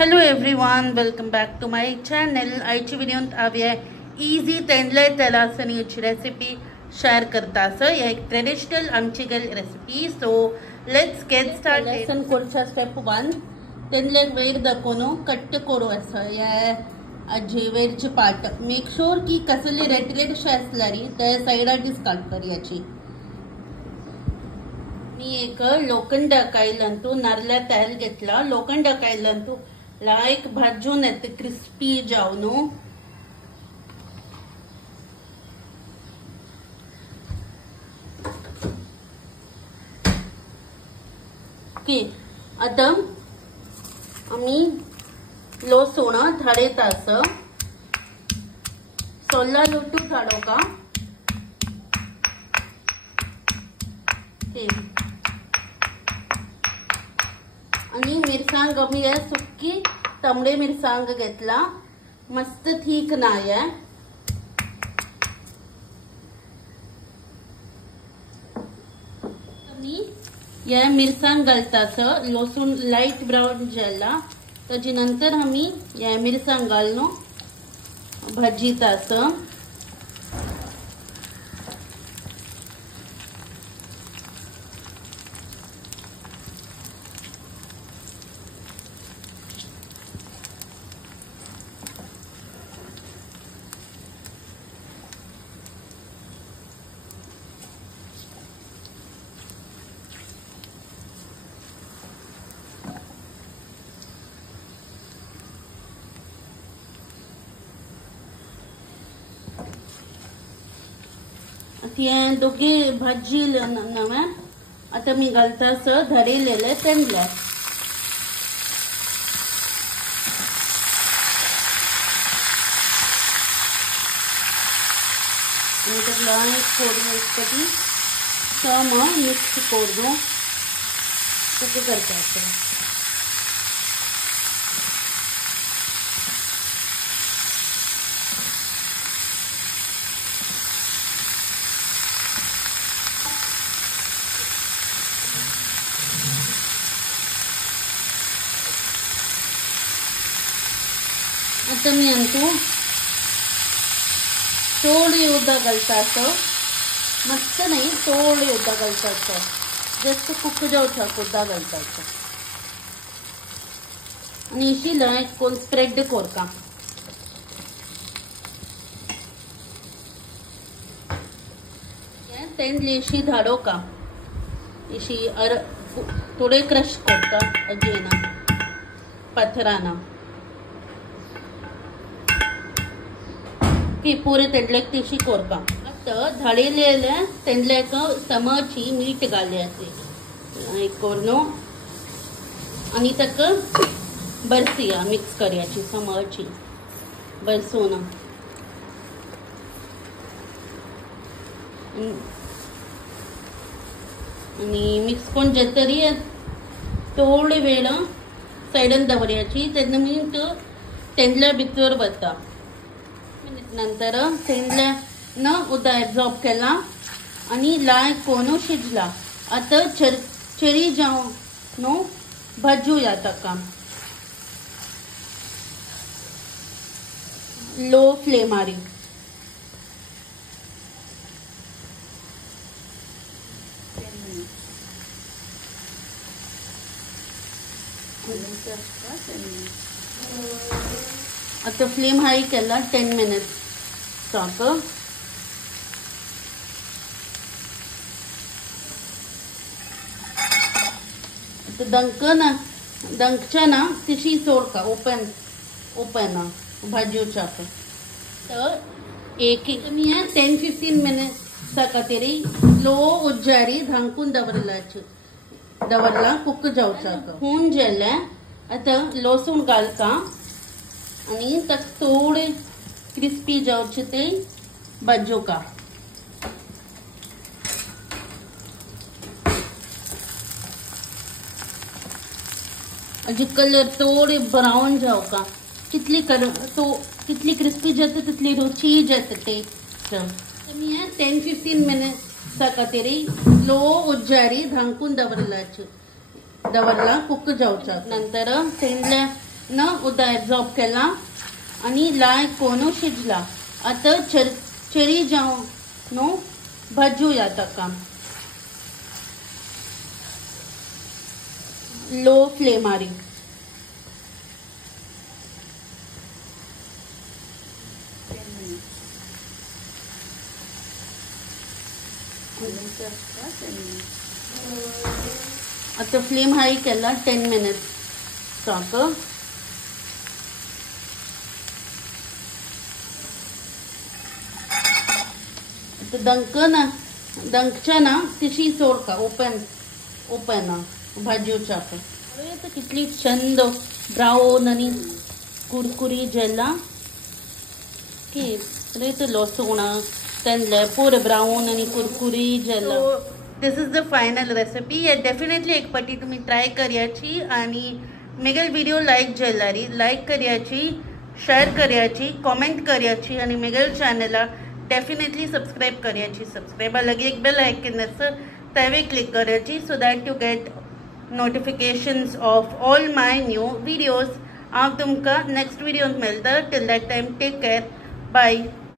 Hello everyone, welcome back to my channel. आयची व्हिडिओत हांवें इजी तेंडले तेलासनीची रेसिपी शेअर करता. सो हे एक ट्रेडिशनल आमची recipe. So let's get start. लेसन करच्या स्टेप 1 तेंडले वेर दाखोवन कट करू आसा हे अजी वेरची पार्ट. मेक श्योर की कसली रेड रेडशे आसल्यारी ते सायडार डिस्कार्ड करयाची. मी एक लोखंड कायलांतू नारळा तेल घेतला. लोखंड कायलांतू लायक भाजून येते क्रिस्पी जावन. ओके, आता आम्ही लसूण धाडे तास सोला लुटू धाडो का. आणि मिरसांग आम्ही सुकी तांबडे मिरसांग घेतला. मस्त ठीक नाही आहे. या मिरसांग घालताच लसूण लाईट ब्राऊन जाला. त्याच्या नंतर आम्ही या मिरसांग घालून भाजीताच. ते दोघे भाजी नव्हे. आता मी घालतास धरेलेले तेंडले. कोडी सम मिक्स करू कुक करता. आता मी आणतो थोडी उद्दा घालतात. मस्त नाही, थोडी उद्दा घालतात. जस्ट कुक जावचा उद्दा घालतात. आणि इशिला कोण स्प्रेड कोरका. तेंडली इशी धाडो का इशी थोडे क्रश करता अजेना पथराना की पुरे तेंडलेक तिशी कोरपा. आता धाडेलेले तेंडलेक समची मीठ घालयाचे कोरनो आणि तक बरसिया मिक्स करयाची समची बरसून. आणि मिक्स करून जेतरी थोडे वेळ सायडन दवरयाची. तेन्ना मी तेंडल्या भितर वता. नंतर तेंडल्यान उदक एब्झॉर्ब केला आणि लाय कोण शिजला. आता चेरी जावन भाजूया ताका लो फ्लेमारी. आता फ्लेम हाई केला 10 मिनिट्स साक. दंकच्या ना तिशी सोडका ओपन भाजूच्या. तर एक मी 10-15 मिनिट्स खातीर लो उज्जारी धांकून दवरला कुक जावचा. होऊन गेले. आता लसूण घालता आणि तक थोडे क्रिस्पी जावचे ते भाजू का. अजी कलर थोडे ब्राउन जाव का. कितली कितली क्रिस्पी जाते तितली रुची जाते टेस्ट. मी 10-15 मिनिट्स खातीर लो उज्जारी धांकून दवरला कुक जावचा. नंतर तेंडल्या न उदक एब्जॉर्ब केला आणि लाय कोणू शिजला. आता चरी जावन न्हू भाजूया ताका लो फ्लेमारी. आता फ्लेम हाई केला 10 मिनिट्स साक. दंकच्या ना तिशी सोडका ओपन भाजूच्या आता कितली छंद ब्राऊन आणि कुरकुरी जेला की रेत लसूण तेंडले पूर ब्राऊन आणि कुरकुरी जेला. दिस इज द फायनल रेसिपी. हे डेफिनेटली एक पाटी तुम्ही ट्राय करयाची आणि मेगल व्हिडिओ लाईक करयाची, शेअर करयाची, कमेंट करयाची आणि मेगल चॅनलला डेफिनेटली सब्सक्राइब करयाची. सब्सक्राइब लगे एक बेल आयकन आसा तेवे क्लिक करयाची so that you get notifications of all my new videos. हांव तुमकां नेक्स्ट व्हिडिओंत मेळटा. Till that time take care. Bye.